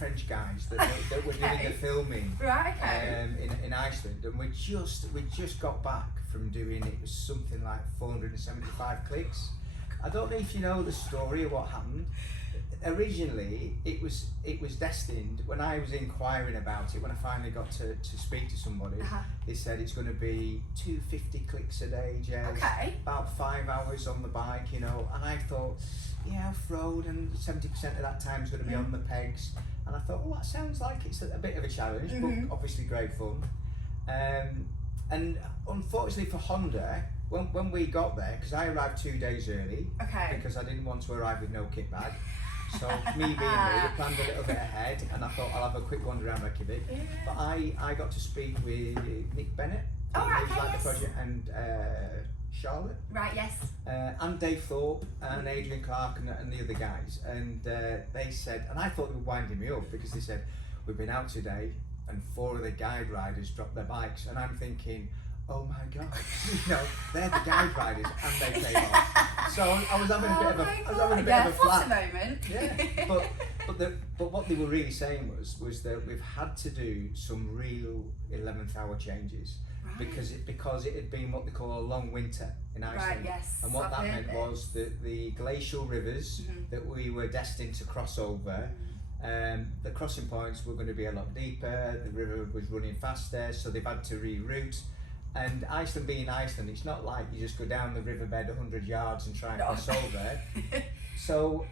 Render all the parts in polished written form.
French guys that were doing the filming in Iceland, and we just got back from doing, it was something like 475 clicks. I don't know if you know the story of what happened. Originally, it was destined, when I was inquiring about it, when I finally got to speak to somebody, they said it's going to be 250 clicks a day, Jez, about 5 hours on the bike, you know, and I thought, yeah, off-road, and 70% of that time is going to be on the pegs, and I thought, well, that sounds like it's a bit of a challenge, but obviously great fun. And unfortunately for Honda, when we got there, because I arrived 2 days early, because I didn't want to arrive with no kit bag. So me being me, we planned a little bit ahead, and I thought I'll have a quick wander around Reykjavik. But I got to speak with Nick Bennett, the project, and Charlotte. Right, yes. And Dave Thorpe and Adrian Clark and the other guys. And they said, and I thought they were winding me up, because they said, we've been out today and 4 of the guide riders dropped their bikes. And I'm thinking, oh my God, you know, they're the guide riders and they came off. So I was having a bit of a flat moment. Yeah, but what they were really saying was that we've had to do some real 11th hour changes because it had been what they call a long winter in Iceland. Right, yes. And what that meant was that the glacial rivers that we were destined to cross over, the crossing points were going to be a lot deeper, the river was running faster, so they've had to reroute. And Iceland being Iceland, it's not like you just go down the riverbed 100 yards and try and cross over. So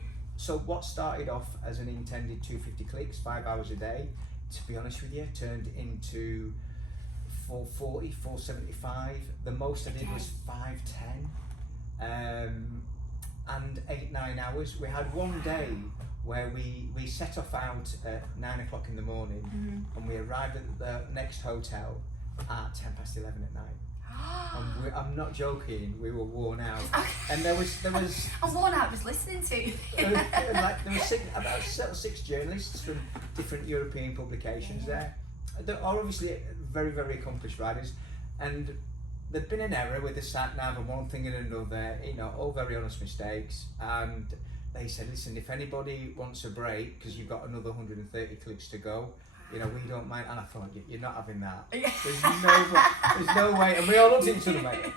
what started off as an intended 250 clicks, 5 hours a day, to be honest with you, turned into 440, 475. The most I did was 510, and 8-9 hours. We had one day where we set off out at 9 o'clock in the morning, and we arrived at the next hotel at 11:10 at night. And I'm not joking, we were worn out. And there was I'm worn out just listening to you. there was about 6 journalists from different European publications there. They're obviously very, very accomplished riders, and there'd been an error with the sat nav and one thing and another, you know, all very honest mistakes. And they said, listen, if anybody wants a break, because you've got another 130 clicks to go, you know, we don't mind. And I thought, you're not having that. There's no way. And we all looked at each other, mate.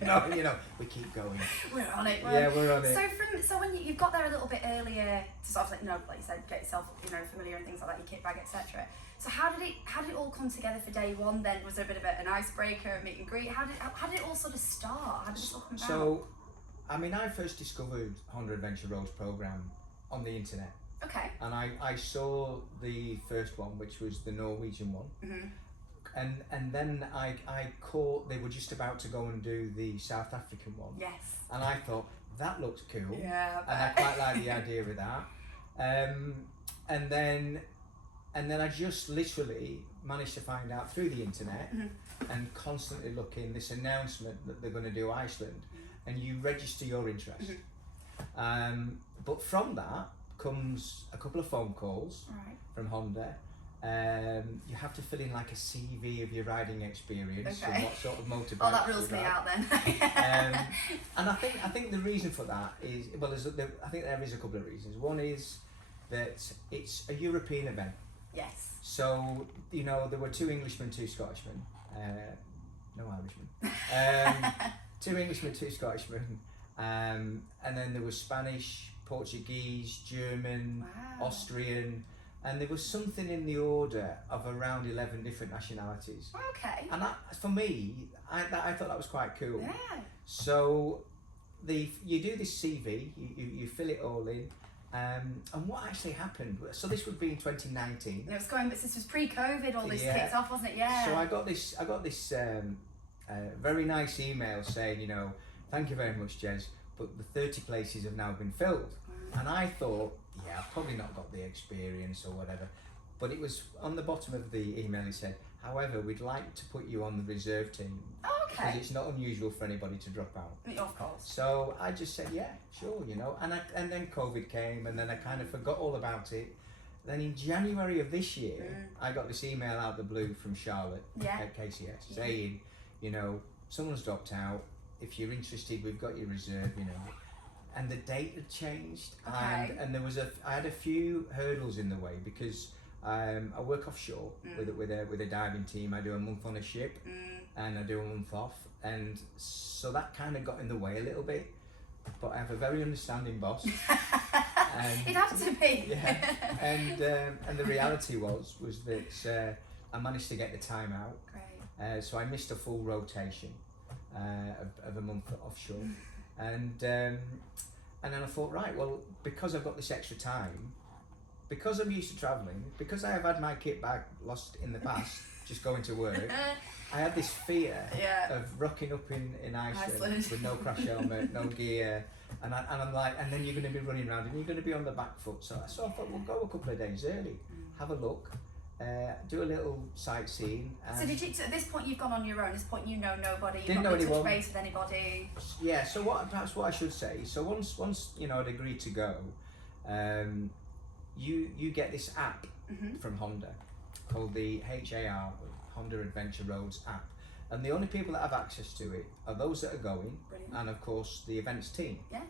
No, you know, we keep going. We're on it. We're on it. So when you've got there a little bit earlier to sort of, like, you know, like you said, get yourself, you know, familiar and things like that, your kit bag, etc. So how did it all come together for day one then? Was there a bit of an icebreaker, a meet and greet? How did it all sort of start? How did it all come about? So, I mean, I first discovered Honda Adventure Road's programme on the internet. Okay. And I saw the first one, which was the Norwegian one, and then I caught, they were just about to go and do the South African one. Yes. And I thought, that looks cool. Yeah. And I quite like the idea of that. And then I just literally managed to find out through the internet and constantly looking this announcement that they're going to do Iceland, and you register your interest. But from that comes a couple of phone calls from Honda. You have to fill in like a CV of your riding experience and what sort of motorbike. Oh, that rules me out then. And I think the reason for that is, well, I think there is a couple of reasons. One is that it's a European event. Yes. So, you know, there were 2 Englishmen, 2 Scottishmen, no Irishmen. 2 Englishmen, 2 Scottishmen, and then there was Spanish, Portuguese, German, Austrian, and there was something in the order of around 11 different nationalities. Okay. And that, for me, I thought that was quite cool. Yeah. So you do this CV, you fill it all in, and what actually happened, so this would be in 2019. It was going, but this was pre-COVID, all this kicked off, wasn't it? Yeah. So I got this very nice email saying, you know, thank you very much, Jez, but the 30 places have now been filled. And I thought, yeah, I've probably not got the experience or whatever. But it was on the bottom of the email, it said, however, we'd like to put you on the reserve team. Oh, okay. Because it's not unusual for anybody to drop out. Of course. So I just said, yeah, sure, you know. And then COVID came, and then I kind of forgot all about it. Then in January of this year, I got this email out of the blue from Charlotte at KCS saying, you know, someone's dropped out. If you're interested, we've got your reserve, you know. and the date had changed, Okay. and there was I had a few hurdles in the way because I work offshore with a diving team. I do a month on a ship, and I do a month off, and so that kind of got in the way a little bit. But I have a very understanding boss. It'd have to be. Yeah, and the reality was that I managed to get the time out. Great. So I missed a full rotation of a month offshore, and then I thought, right, well, because I've got this extra time, because I'm used to travelling, because I have had my kit bag lost in the past, just going to work, I had this fear of rocking up in Iceland with no crash helmet, no gear, and I'm like, and then you're going to be running around and you're going to be on the back foot. So I thought, we'll go a couple of days early, have a look, do a little sightseeing. So did you? So at this point, you've gone on your own. At this point, you know nobody. You've Didn't not know been anyone. touch base with anybody. Yeah. So perhaps what I should say. So once you know I'd agreed to go, you get this app from Honda called the HAR, Honda Adventure Roads app, and the only people that have access to it are those that are going. Brilliant. And of course the events team. Yeah.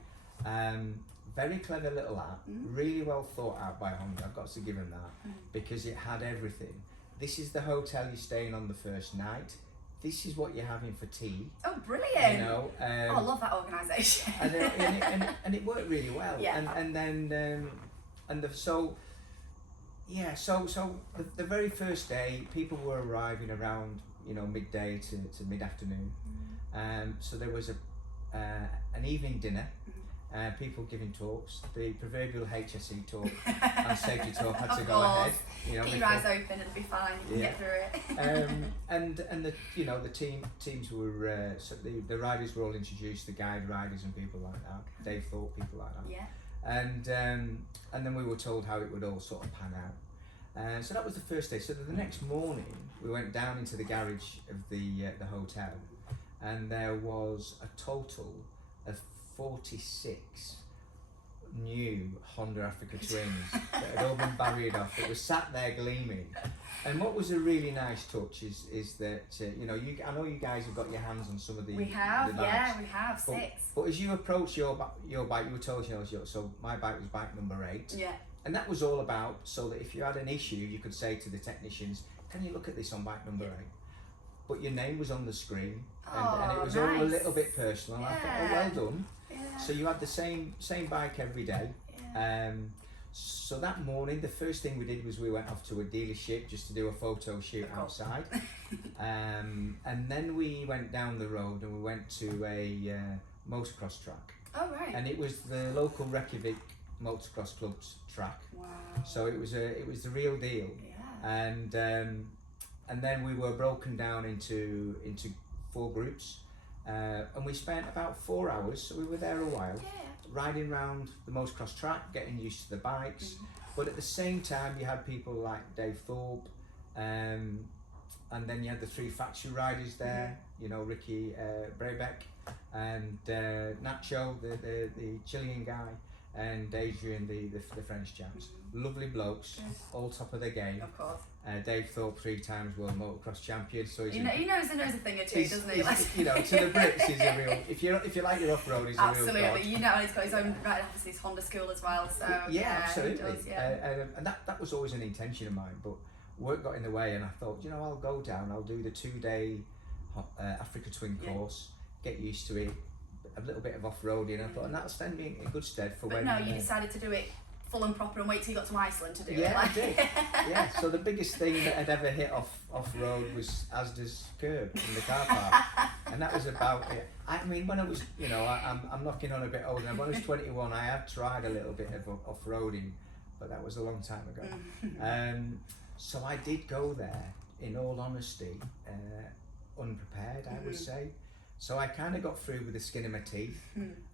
Very clever little app, really well thought out by Honda. I've got to give them that because it had everything. This is the hotel you're staying on the first night. This is what you're having for tea. Oh, brilliant! You know, I love that organisation. and it worked really well. Yeah. So the very first day, people were arriving around midday to mid afternoon. So there was an evening dinner. People giving talks, the proverbial HSE talk and safety talk had to go ahead. Keep your eyes open, it'll be fine. You can get through it. And the teams were the riders were all introduced, the guide riders and people like that, Dave Thorpe, people like that. Yeah. And then we were told how it would all sort of pan out. So that was the first day. So the next morning we went down into the garage of the hotel, and there was a total of 46 new Honda Africa Twins that had all been barriered off, that were sat there gleaming. And what was a really nice touch is that I know you guys have got your hands on some of the we have the bikes, we have 6. But as you approach your bike, you were told so my bike was bike number 8. Yeah. And that was all about so that if you had an issue, you could say to the technicians, "Can you look at this on bike number 8?" But your name was on the screen, and it was all a little bit personal. And I thought, oh, well done. Yeah. So you had the same bike every day. Yeah. So that morning, the first thing we did was we went off to a dealership just to do a photo shoot outside. And then we went down the road and we went to a motocross track. Oh, right. And it was the local Reykjavik Motocross Club's track. Wow. So it was the real deal. Yeah. And then we were broken down into 4 groups, and we spent about 4 hours. So we were there a while, riding around the motocross track, getting used to the bikes. But at the same time, you had people like Dave Thorpe, and then you had the 3 factory riders there. Ricky Brebeck and Nacho, the Chilean guy, and Adrian, the French chaps. Lovely blokes, all top of their game. Of course. Dave Thorpe, 3 times world motocross champion. So he knows a thing or two, doesn't he? To the Brits, he's a real. If you like your off road, he's a real. Absolutely, he's got his own obviously his Honda school as well. So absolutely. He does, and that was always an intention of mine, but work got in the way, and I thought, I'll go down. I'll do the 2-day Africa Twin course, get used to it, a little bit of off roading. I thought, and that'll stand me in good stead for when. But no, you decided to do it full and proper and wait till you got to Iceland to do it. Yeah, I did. Yeah, so the biggest thing that I'd ever hit off road was Asda's curb in the car park, and that was about it. I mean, when I was, I'm knocking on a bit older. When I was 21, I had tried a little bit of off roading, but that was a long time ago. So I did go there, in all honesty, unprepared, I would say. So I kind of got through with the skin of my teeth.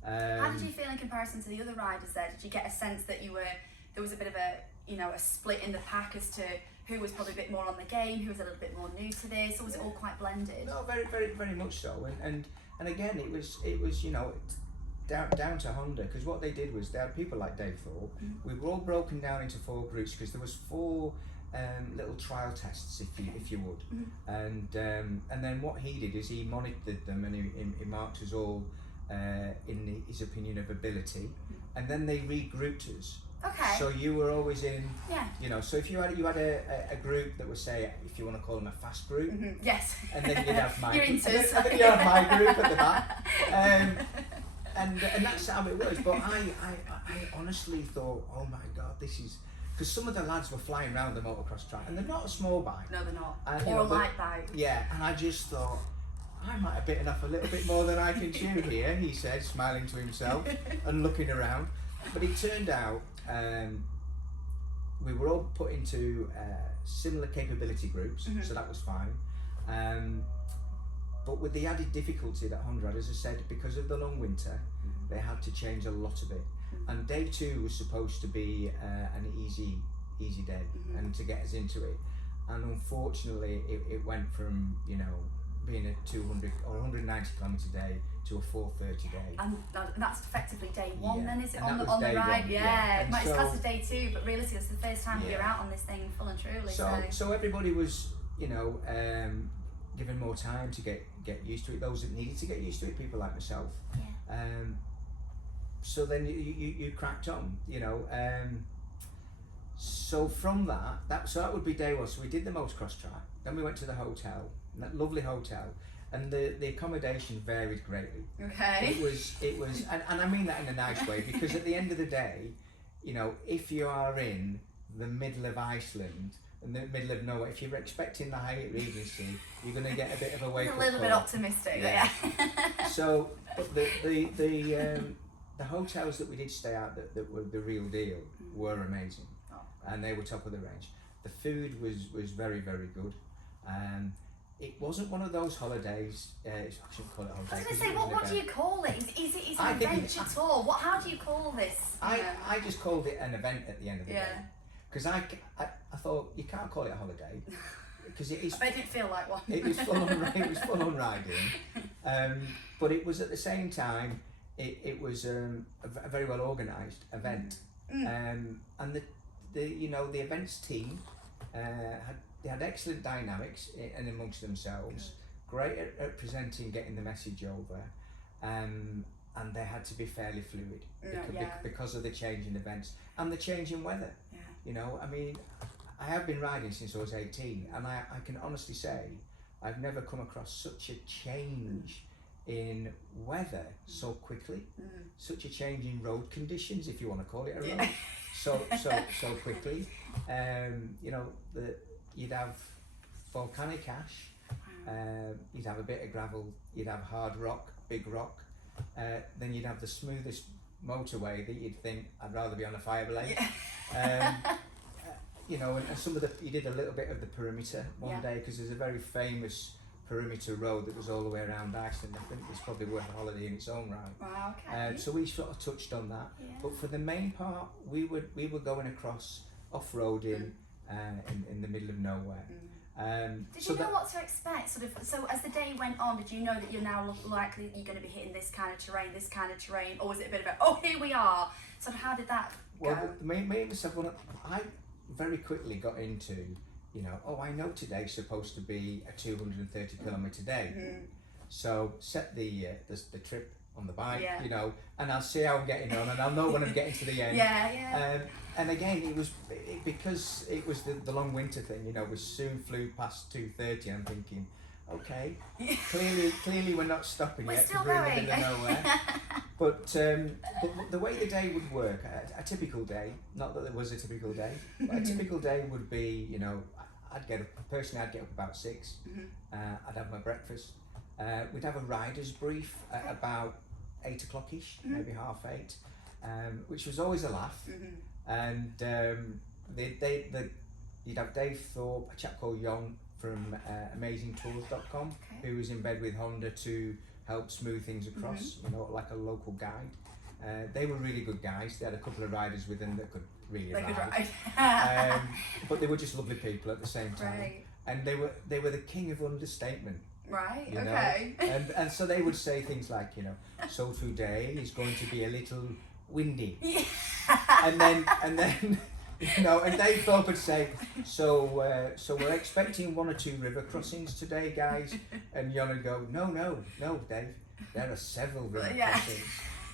How did you feel in comparison to the other riders there? Did you get a sense that there was a bit of a split in the pack as to who was probably a bit more on the game, who was a little bit more new to this, or was it all quite blended? No, very, very, very much so. And again, it was down to Honda, because what they did was they had people like Dave Thorpe. We were all broken down into 4 groups because there was 4 little trial tests, if you would, and then what he did is he monitored them, and he marked us all in his opinion of ability, and then they regrouped us. Okay. So you were always in, yeah. you know, so if you had a group that was, say, if you want to call them a fast group, yes, and then you'd have my You're group, into and then you'd have my group at the back, and that's how it was. But I honestly thought, oh my God, this is, because some of the lads were flying around the motocross track, and they're not a small bike. No, they're not. And, or a light bike. Yeah, and I just thought, I might have bitten off a little bit more than I can chew here, he said, smiling to himself and looking around. But it turned out we were all put into similar capability groups, so that was fine. But with the added difficulty that Honda had, as I said, because of the long winter, they had to change a lot of it. And day 2 was supposed to be an easy day and to get us into it. And unfortunately, it went from, you know, being a 200 or 190 kilometre day to a 430 day. And that's effectively day 1 then, is it? And On the ride? Yeah. And It's so, classed as day 2, but realistically it's the first time you're out on this thing full and truly. So everybody was, you know, given more time to get used to it, those that needed to get used to it, people like myself. Yeah. So then you cracked on, you know. So from that would be day 1. So we did the motocross track, then we went to the hotel, that lovely hotel, and the accommodation varied greatly. Okay. It was and I mean that in a nice way, because at the end of the day, you know, if you are in the middle of Iceland, in the middle of nowhere, if you're expecting the Hyatt Regency, you're going to get a bit of a wake up call. A little bit optimistic, yeah. So, but the hotels that we did stay at that were the real deal were amazing, and they were top of the range. The food was very, very good. It wasn't one of those holidays. I shouldn't call it holiday. I was going to say, what do you call it? Is it an adventure tour? How do you call this? I just called it an event at the end of the day. Because I thought you can't call it a holiday, because it is. But it didn't feel like one. It was full on riding, but it was at the same time. It was a very well organised event, and the you know, the events team had excellent dynamics and amongst themselves, great at presenting, getting the message over, and they had to be fairly fluid because of the change in events and the change in weather. You know, I mean, I have been riding since I was 18, and I can honestly say I've never come across such a change in weather so quickly, such a change in road conditions, if you want to call it a road, so quickly. You know, you'd have volcanic ash, you'd have a bit of gravel, you'd have hard rock, big rock, then you'd have the smoothest motorway that you'd think I'd rather be on a fire blade. You know, and some of you did a little bit of the perimeter one day, because there's a very famous perimeter road that was all the way around Iceland. I think it's probably worth a holiday in its own right. Wow, okay. So we sort of touched on that, but for the main part, we were going across off-roading in the middle of nowhere. Did you know what to expect? So as the day went on, did you know that you're now likely that you're going to be hitting this kind of terrain, or was it a bit of oh, here we are? So how did that go? Well, me and myself, I very quickly got into, you know, I know today's supposed to be a 230 kilometre day, so set the trip on the bike, you know, and I'll see how I'm getting on, and I'll know when I'm getting to the end. And again, it was because it was the long winter thing, you know. We soon flew past 230, and I'm thinking, okay, clearly we're not stopping yet, because we're in the middle of nowhere. But the way the day would work, a typical day, not that there was a typical day, but a typical day would be, you know, I'd get up about 6, I'd have my breakfast, we'd have a rider's brief at about 8 o'clock-ish, maybe 7:30, which was always a laugh. And you'd have Dave Thorpe, a chap called Jon from AmazingTours.com, who was in bed with Honda to help smooth things across, you know, like a local guide. They were really good guys. They had a couple of riders with them that could really ride. But they were just lovely people at the same time. And they were the king of understatement. Right, you know? And so they would say things like, you know, so today is going to be a little windy. And then you know, and Dave Thorpe would say, so we're expecting 1 or 2 river crossings today, guys. And Jon would go, no, Dave, there are several river Yeah. crossings.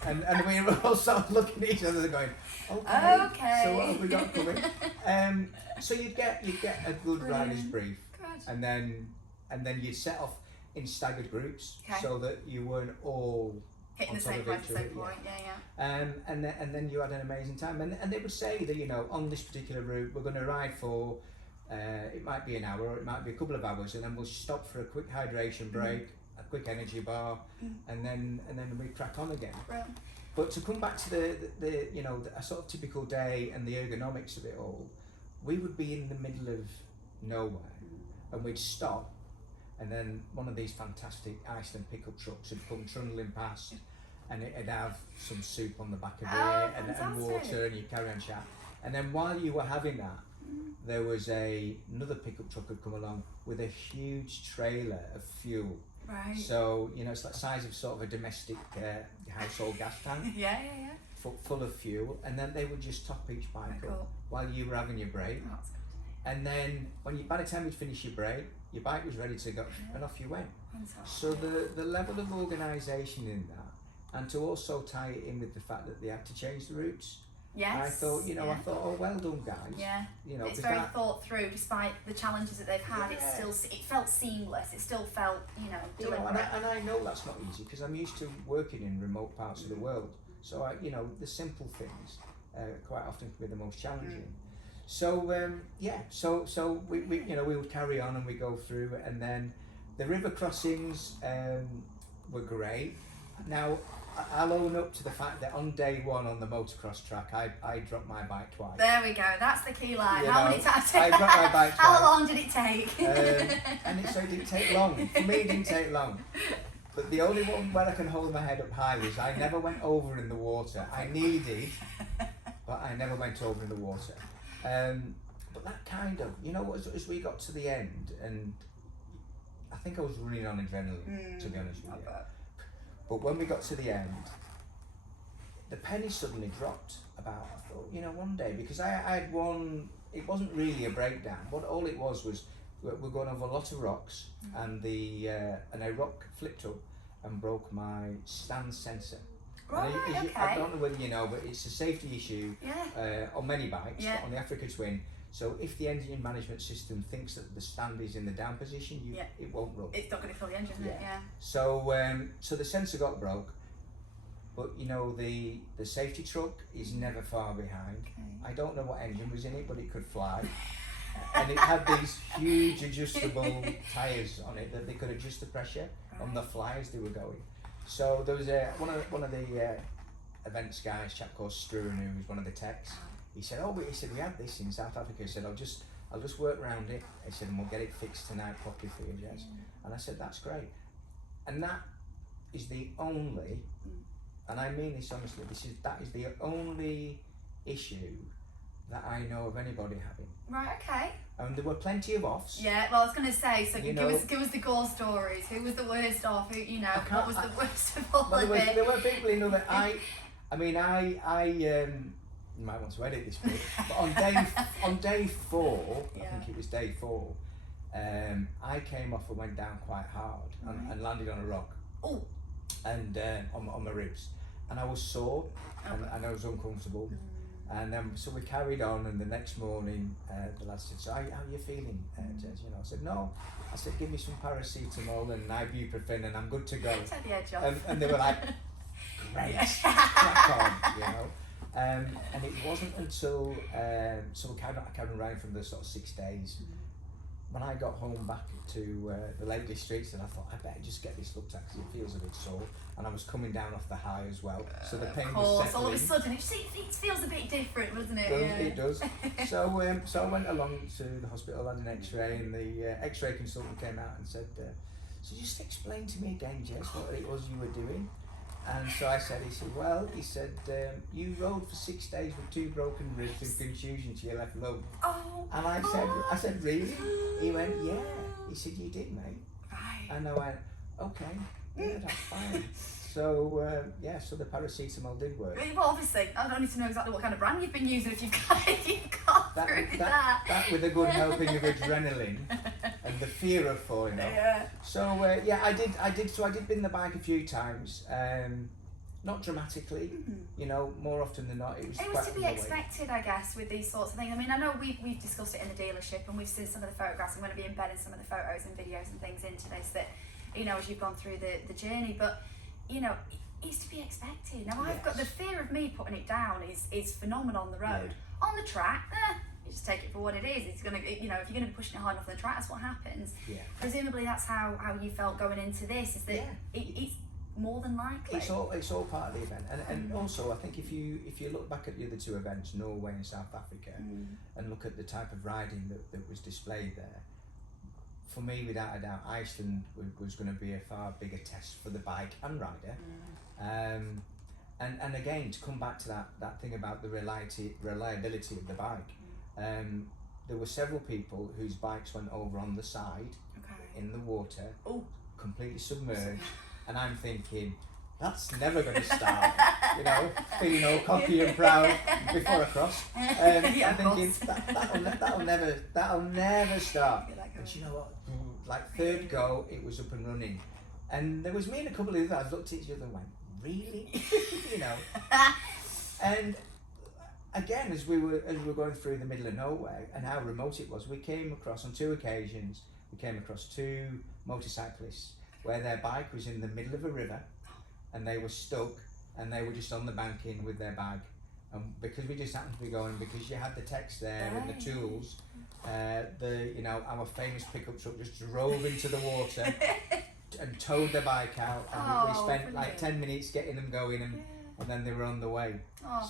And we were all sort of looking at each other going, okay, so what have we got coming? So you'd get a good rider's brief, Good. and then you'd set off in staggered groups, Okay. so that you weren't all Hitting on the top same of point, each the other, same point, and then you had an amazing time, and they would say that, you know, on this particular route we're going to ride for it might be an hour or it might be a couple of hours, and then we'll stop for a quick hydration break, a quick energy bar, and then we crack on again. Brilliant. But to come back to the you know, a sort of typical day and the ergonomics of it all, we would be in the middle of nowhere, and we'd stop, and then one of these fantastic Iceland pickup trucks would come trundling past, and it'd have some soup on the back of it, and water, and you'd carry on chat. And then while you were having that, there was another pickup truck had come along with a huge trailer of fuel. Right. So, you know, it's like the size of sort of a domestic household gas tank. Yeah. Full of fuel, and then they would just top each bike Cool. up while you were having your break. Oh, that's good. And then by the time you'd finish your break, your bike was ready to go, and off you went. Fantastic. So the level of organisation in that, and to also tie it in with the fact that they had to change the routes. Yes. I thought, oh, well done, guys. Yeah. You know, It's 'cause very that- thought through, despite the challenges that they've had. Yeah. It felt seamless. It still felt, deliberate. and I know that's not easy, because I'm used to working in remote parts of the world. So the simple things quite often can be the most challenging. So so we would carry on and we go through, and then the river crossings were great. Now I'll own up to the fact that on day one on the motocross track, I dropped my bike twice. There we go. That's the key line. You How know, many times? I dropped my bike How twice. long did it take? And so it didn't take long. For me, it didn't take long. But the only one where I can hold my head up high is I never went over in the water. I needed, but I never went over in the water. But that kind of, as we got to the end, and I think I was running on adrenaline, to be honest with you. But when we got to the end, the penny suddenly dropped about, I thought, one day, because I had one, it wasn't really a breakdown. What all it was we're going over a lot of rocks, and a rock flipped up and broke my stand sensor. Right, okay. I don't know whether you know, but it's a safety issue on many bikes, but on the Africa Twin. So if the engine management system thinks that the stand is in the down position, it won't run. It's not going to fill the engine, is it? Yeah. So the sensor got broke, but the safety truck is never far behind. Okay. I don't know what engine was in it, but it could fly. And it had these huge adjustable tyres on it that they could adjust the pressure on the fly as they were going. So there was one of the events guys, a chap called Struan, who was one of the techs. He said, we had this in South Africa. He said, I'll just work around it. He said, and we'll get it fixed tonight properly for you, Jez. And I said, that's great. And that is the only, and I mean this honestly, that is the only issue that I know of anybody having. Right, okay. And there were plenty of offs. Yeah, well, I was going to say, so give us the gore stories. Who was the worst off? What was the worst of all of it? There were people in other, you might want to edit this bit, but on day 4, I think it was day 4, I came off and went down quite hard and landed on a rock. Oh. And on my ribs, and I was sore and I was uncomfortable. And so we carried on, and the next morning the lad said, so how are you feeling, Jez? I said, no. I said, give me some paracetamol and ibuprofen and I'm good to go. Take the edge off. And they were like, great, crack on, and it wasn't until, so I carried on riding from the sort of 6 days. When I got home back to the Lake Districts, and I thought, I better just get this looked at because it feels a bit sore. And I was coming down off the high as well, so the pain was settling. All of a sudden, it feels a bit different, doesn't it? It does. So I went along to the hospital, had an X-ray, and the X-ray consultant came out and said, so just explain to me again, Jez, what it was you were doing. And so he said, you rode for 6 days with 2 broken ribs and contusion to your left lung. Oh. And I said, really? He went, yeah. He said, you did, mate. Right. And I went, okay, yeah, that's fine. So so the paracetamol did work. Well, obviously, I don't need to know exactly what kind of brand you've been using if you've got through that. That with a good helping of adrenaline and the fear of falling off. Yeah. So yeah, I did. So I did bin the bike a few times. Not dramatically, you know. More often than not, it was. It was to be expected, I guess, with these sorts of things. I mean, I know we've discussed it in the dealership, and we've seen some of the photographs. I'm going to be embedding some of the photos and videos and things into this that, you know, as you've gone through the journey. But you know, it's to be expected. Now I've got the fear of me putting it down is phenomenal on the road. On the track, you just take it for what it is. It's gonna, you know, if you're gonna be pushing it hard enough on the track, that's what happens. Yeah. Presumably, that's how you felt going into this. Is that it's more than likely. It's all part of the event, and also I think if you look back at the other two events, Norway and South Africa, and look at the type of riding that was displayed there, for me, without a doubt, Iceland was going to be a far bigger test for the bike and rider. And again, to come back to that thing about the reliability of the bike, there were several people whose bikes went over on the side in the water, completely submerged. And I'm thinking, that's never going to start, you know, feeling all cocky and proud before I cross. I'm thinking, that'll never start. And you know what, like third go, it was up and running. And there was me and a couple of others looked at each other and went, really? You know. And again, as we were going through the middle of nowhere and how remote it was, we came across, on two occasions, two motorcyclists where their bike was in the middle of a river and they were stuck and they were just on the banking with their bag. And because we just happened to be going, because you had the text there and the tools, our famous pickup truck just drove into the water and towed the bike out, and we spent like 10 minutes getting them going, and then they were on the way.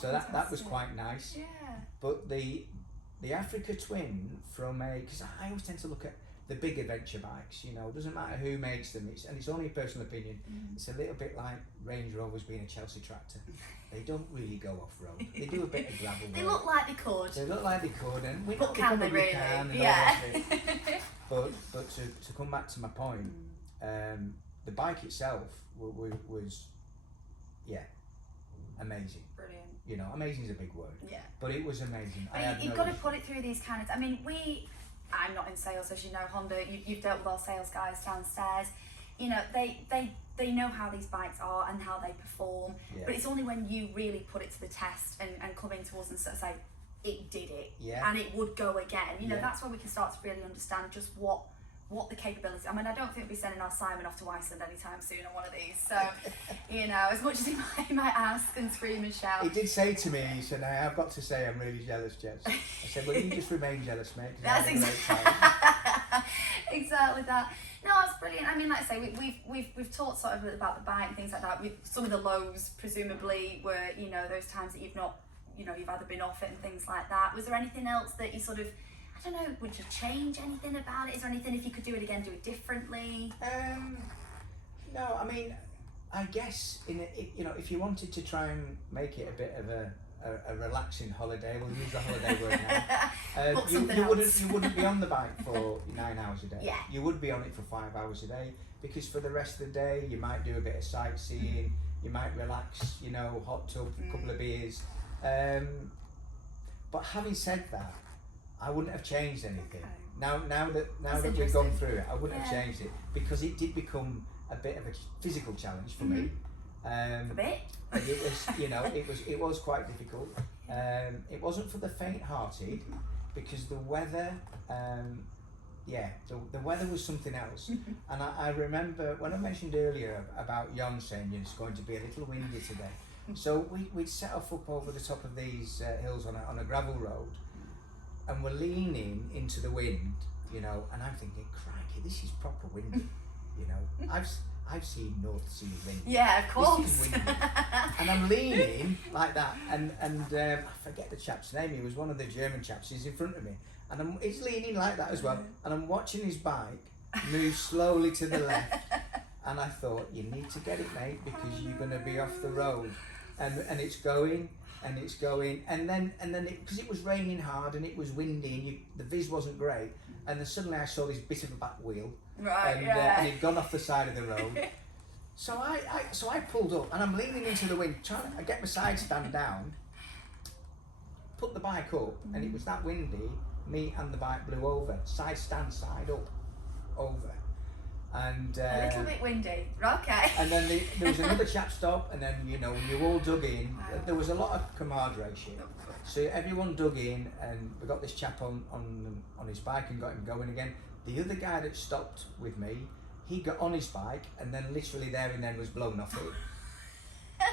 So that was quite nice. Yeah. But the Africa Twin, because I always tend to look at the big adventure bikes, you know, doesn't matter who makes them, it's only a personal opinion. It's a little bit like Range Rovers being a Chelsea tractor. They don't really go off-road. They do a bit of gravel work. They look like they could. They look like they could, and we but can they really? Can, yeah. But to come back to my point, the bike itself was amazing. Brilliant. You know, amazing is a big word. Yeah. But it was amazing. But you've got to put it through these kind of. I mean, I'm not in sales, as you know, Honda. You've dealt with our sales guys downstairs. You know, they know how these bikes are and how they perform. Yeah. But it's only when you really put it to the test and come into us and sort of say, it did it, and it would go again. You know, that's when we can start to really understand just what the capability. I mean, I don't think we'll be sending our Simon off to Iceland anytime soon on one of these. So, you know, as much as he might ask and scream and shout. He did say to me, he said, I've got to say I'm really jealous, Jess. I said, well, you just remain jealous, mate. That's exactly that. No, it's brilliant. I mean, like I say, we've talked sort of about the bike and things like that. Some of the lows presumably were, you know, those times that you've not, you know, you've either been off it and things like that. Was there anything else that you sort of, I don't know, would you change anything about it? Is there anything, if you could do it again, do it differently? No, I mean, I guess you know, if you wanted to try and make it a bit of a relaxing holiday, we'll use the holiday word now. You wouldn't be on the bike for 9 hours a day. Yeah. You would be on it for 5 hours a day, because for the rest of the day you might do a bit of sightseeing, you might relax, you know, hot tub, a couple of beers. But having said that, I wouldn't have changed anything. Now that we've gone through it, I wouldn't have changed it, because it did become a bit of a physical challenge for me. A bit. It was, you know, it was quite difficult. It wasn't for the faint-hearted, because the weather, the weather was something else. And I remember when I mentioned earlier about Jon saying it's going to be a little windy today. So we'd set off up over the top of these hills on a gravel road, and we're leaning into the wind, you know, and I'm thinking, crikey, this is proper windy, you know. I've seen North Sea wind. Yeah, of course. This is windy. And I'm leaning like that, and I forget the chap's name. He was one of the German chaps. He's in front of me, and he's leaning like that as well. And I'm watching his bike move slowly to the left, and I thought, you need to get it, mate, because you're going to be off the road. And it's going. And it's going, and then because it was raining hard and it was windy, and the viz wasn't great, and then suddenly I saw this bit of a back wheel, and it'd gone off the side of the road. So I pulled up, and I'm leaning into the wind, trying to get my side stand down, put the bike up, and it was that windy. Me and the bike blew over, side stand, side up, over. And a little bit windy. Okay. And then there was another chat stop, and then you all dug in. Wow. There was a lot of camaraderie. So everyone dug in, and we got this chap on his bike and got him going again. The other guy that stopped with me, he got on his bike, and then literally there and then was blown off it.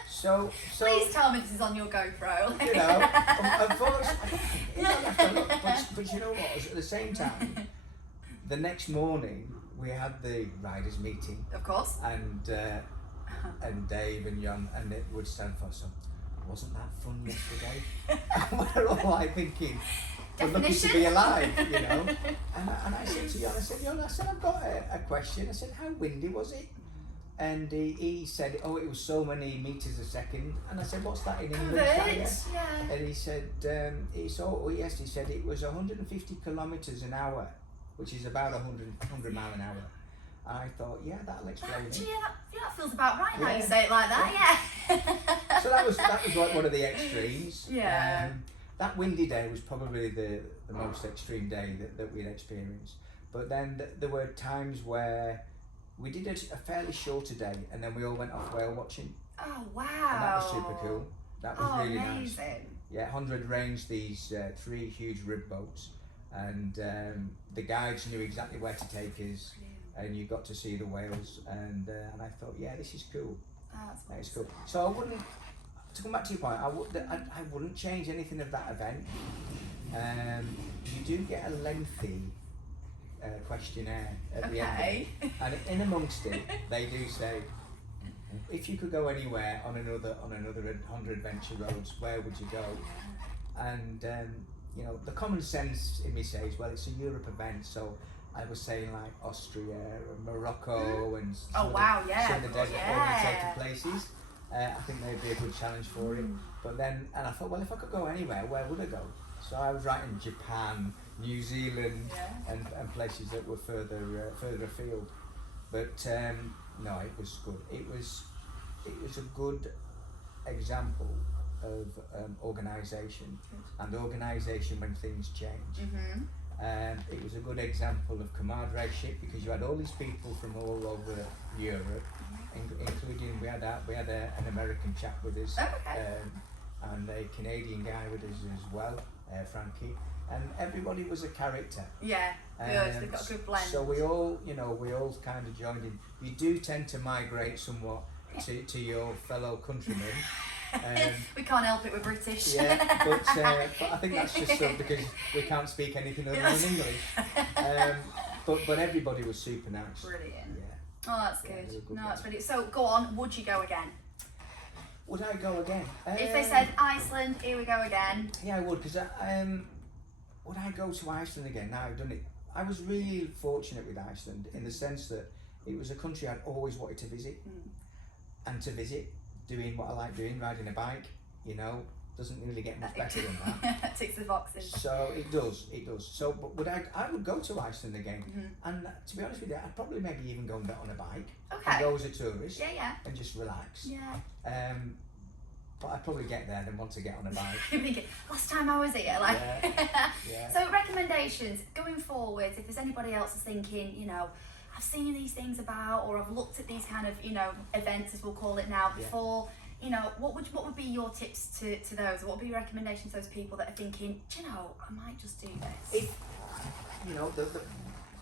So please tell me this is on your GoPro. Unfortunately, but you know what? At the same time, the next morning we had the riders meeting. Of course. And Dave and Jan, and it would stand for some. Wasn't that fun yesterday? And we're all like thinking, we're lucky to be alive, And I said to Jan, I've got a question. I said, how windy was it? And he said, it was so many meters a second. And I said, what's that in English? Yeah. And he said, he said it was 150 kilometers an hour, which is about 100 mile an hour. And I thought, that'll explain it. That feels about right now you say it like that, yeah. So that was like one of the extremes. Yeah. That windy day was probably the most extreme day that we'd experienced. But then there were times where we did a fairly shorter day, and then we all went off whale watching. Oh, wow. And that was super cool. That was really amazing. Nice. Yeah, 100 ranged these 3 huge rib boats, and the guides knew exactly where to take us, and you got to see the whales, and I thought, this is cool. That is cool. So I wouldn't, to come back to your point, I wouldn't change anything of that event. You do get a lengthy questionnaire at the end, and in amongst it, they do say, if you could go anywhere on another 100 adventure roads, where would you go? And the common sense in me says, well, it's a Europe event, so I was saying like Austria and Morocco and some of the desert oriented places. I think they'd be a good challenge for it. But then, and I thought, well, if I could go anywhere, where would I go? So I was writing Japan, New Zealand, and places that were further afield. But no, it was good. It was a good example of organisation, and organisation when things change. It was a good example of camaraderie, because you had all these people from all over Europe, including we had an American chap with us, and a Canadian guy with us as well, Frankie, and everybody was a character. Yeah, good. They've got a good blend. So we all kind of joined in. You do tend to migrate somewhat to your fellow countrymen. We can't help it, we're British. But I think that's just so because we can't speak anything other than English. But everybody was super nice. Brilliant. Yeah. Oh, that's good. No, that's brilliant. So go on, would you go again? Would I go again? If they said Iceland, here we go again. Yeah, I would, because would I go to Iceland again? Now I've done it. I was really fortunate with Iceland in the sense that it was a country I'd always wanted to visit, and to visit doing what I like doing, riding a bike, doesn't really get much better than that. Ticks the boxes. So it does. So, but would I would go to Iceland again, and to be honest with you, I'd probably maybe even go and get on a bike, and go as a tourist, and just relax. Yeah. But I'd probably get there and want to get on a bike. Last time I was here, So recommendations going forward, if there's anybody else that's thinking, I've seen these things about, or I've looked at these kind of, events, as we'll call it now, before, what would be your tips to those? What would be your recommendations to those people that are thinking, I might just do this?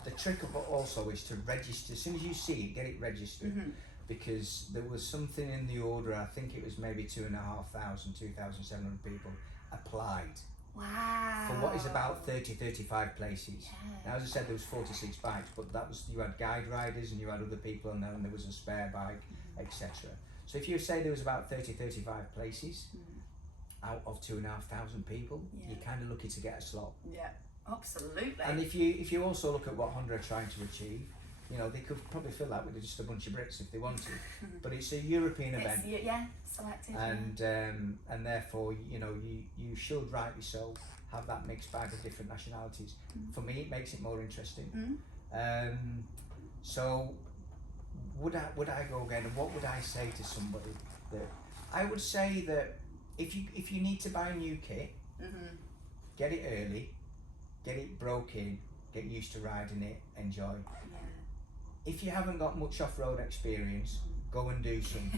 The trick of it also is to register. As soon as you see it, get it registered. Because there was something in the order, I think it was maybe 2,700 people applied. Wow. For what is about 35 places. Now, as I said, there was 46 bikes, but you had guide riders and you had other people on there, and there was a spare bike, etc. So if you say there was about 35 places out of 2,500 people, you're kind of lucky to get a slot. Yeah, absolutely. And if you also look at what Honda are trying to achieve, they could probably fill that with just a bunch of Brits if they wanted. But it's a European event. Selected. And therefore, you should, rightly so, have that mixed bag of different nationalities. For me, it makes it more interesting. So, would I go again? And what would I say to somebody? That I would say that if you need to buy a new kit, get it early, get it broke in, get used to riding it, enjoy. Yeah. If you haven't got much off-road experience, go and do some.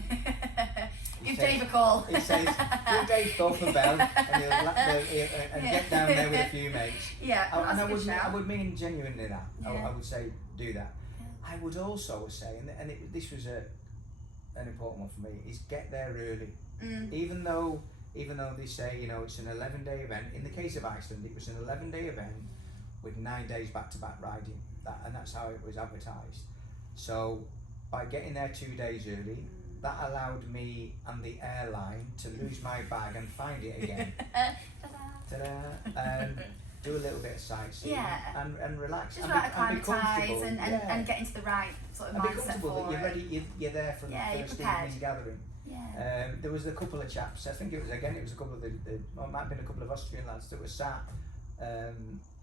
Give Dave a call. It says, give Dave both a bell and get down there with a few mates. Yeah, And I would mean genuinely that. I would say do that. Yeah. I would also say, this was an important one for me, is get there early. Even though they say, you know, it's an 11-day event. In the case of Iceland, it was an 11-day event with 9 days back-to-back riding. And that's how it was advertised. So by getting there 2 days early, that allowed me and the airline to lose my bag and find it again. Ta-da! Do a little bit of sightseeing and relax. Just acclimatise and get into the right sort of mindset. Be comfortable that you're ready. You're there from the first evening gathering. Yeah. There was a couple of chaps. I think it was a couple of it might have been a couple of Austrian lads that were sat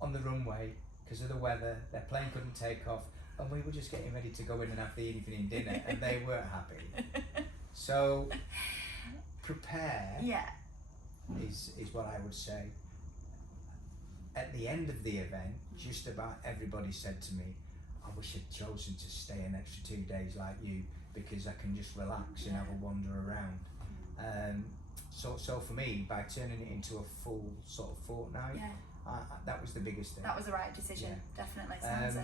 on the runway because of the weather. Their plane couldn't take off. And we were just getting ready to go in and have the evening dinner, and they weren't happy. So, prepare. Is what I would say. At the end of the event, just about everybody said to me, "I wish I'd chosen to stay an extra 2 days like you, because I can just relax and have a wander around." So for me, by turning it into a full sort of fortnight. That was the biggest thing. That was the right decision, definitely. Sounds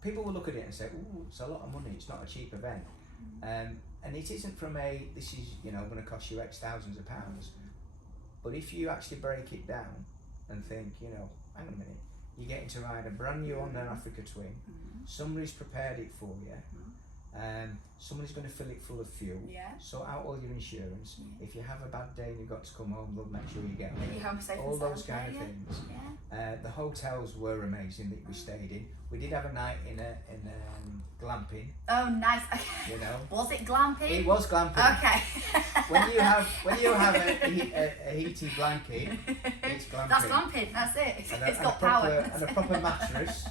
people will look at it and say, "Ooh, it's a lot of money. It's not a cheap event," and it isn't from this is going to cost you X thousands of pounds. But if you actually break it down and think, hang on a minute, you're getting to ride a brand new Honda Africa Twin. Somebody's prepared it for you. Somebody's going to fill it full of fuel, sort out all your insurance. If you have a bad day and you've got to come home, they'll make sure you get home. All those kind of things. The hotels were amazing that we stayed in. We did have a night in glamping. Oh, nice. Was it glamping? It was glamping. Okay. when you have a heated blanket, it's glamping. That's glamping. That's it. It's got power. And a proper mattress.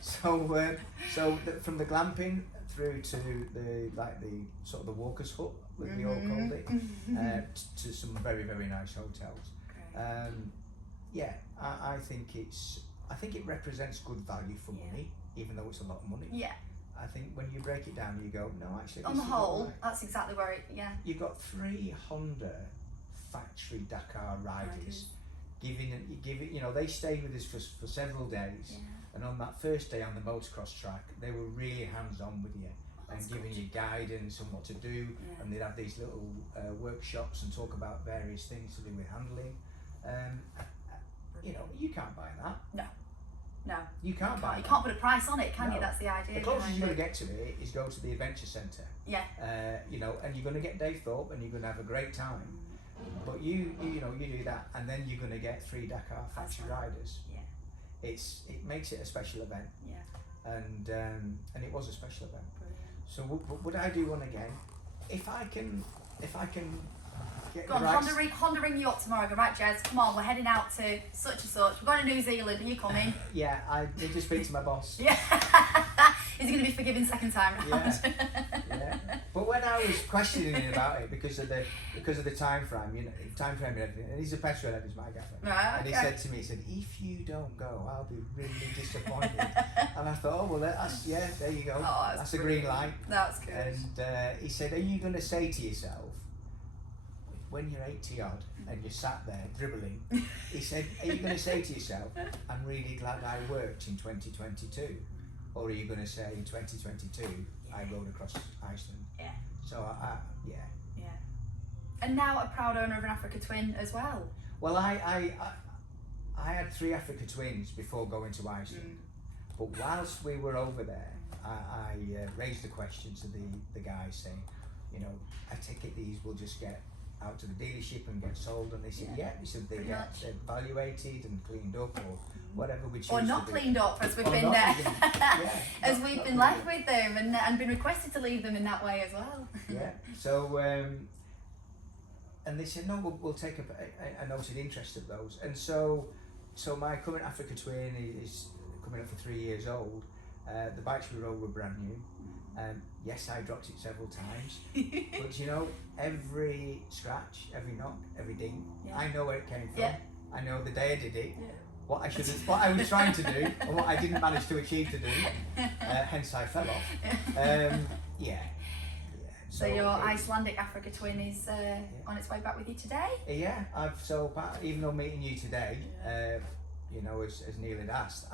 So from the glamping through to the sort of the walker's hut, as we all called it, to some very, very nice hotels. I think it represents good value for money, even though it's a lot of money. I think when you break it down, you go, no, actually. On the whole, that's exactly where it. You've got 3 Honda factory Dakar riders. They stayed with us for several days, and on that first day on the motocross track, they were really hands-on with you and giving you guidance on what to do, and they'd have these little workshops and talk about various things to do with handling. You can't buy that. No. You can't buy it. You can't put a price on it, can you? That's the idea. The closest you're going to get to it is go to the adventure centre. And you're going to get Dave Thorpe, and you're going to have a great time. But you do that, and then you're going to get 3 Dakar factory riders. It makes it a special event. And it was a special event. Brilliant. So would I do one again? If I can get go on, Honda ring you up tomorrow. Go, right, Jez, come on, we're heading out to such and such. We're going to New Zealand. Are you coming? I need to speak to my boss. Is he going to be forgiven second time round? But when I was questioning about it because of the time frame, and everything, and he's a petrol head, he's my gaffer. Right, and he said to me, if you don't go, I'll be really disappointed. And I thought, there you go. That's a green light. That's good. And he said, are you going to say to yourself, when you're 80 odd and you're sat there dribbling, he said, are you going to say to yourself, I'm really glad I worked in 2022? Or are you going to say in 2022, I rode across Iceland? So, And now a proud owner of an Africa Twin as well. Well, I had 3 Africa Twins before going to Iceland. But whilst we were over there, I raised the question to the guys saying, I take it these will just get out to the dealership and get sold, and they said they said they get evaluated and cleaned up or whatever we choose or not to cleaned up as we've been as we've been left with them and been requested to leave them in that way as well. So and they said no, we'll take a noted interest of those, and so my current Africa Twin is coming up for 3 years old. The bikes we rode were brand new. Yes, I dropped it several times, but every scratch, every knock, every ding, I know where it came from. I know the day I did it, what I was trying to do, and what I didn't manage to achieve to do. Hence, I fell off. Yeah. So your Icelandic Africa Twin is on its way back with you today? Yeah, even though meeting you today, you know, as Neil had asked,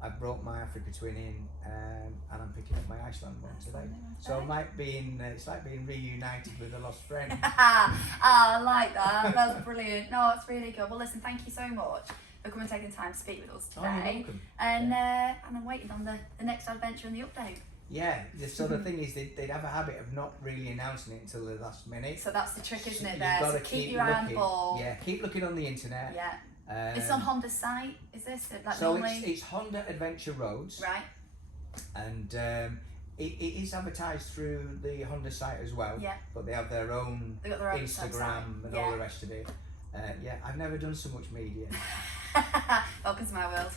I brought my Africa Twin in, and I'm picking up my Iceland one today. So it might be it's like being reunited with a lost friend. I like that. That's brilliant. No, it's really good. Well, listen, thank you so much for coming and taking the time to speak with us today. Oh, you're welcome. And I'm waiting on the next adventure and the update. Yeah, the sort of thing is they'd have a habit of not really announcing it until the last minute. So that's the trick, isn't it? You've There, got so to keep your eye on the ball. Yeah, keep looking on the internet. Yeah. It's on Honda's site, is this? Like so normally? it's Honda Adventure Roads. Right. And it is advertised through the Honda site as well. Yeah. But they have their own Instagram Instagram and all the rest of it. Yeah, I've never done so much media. Welcome to my world.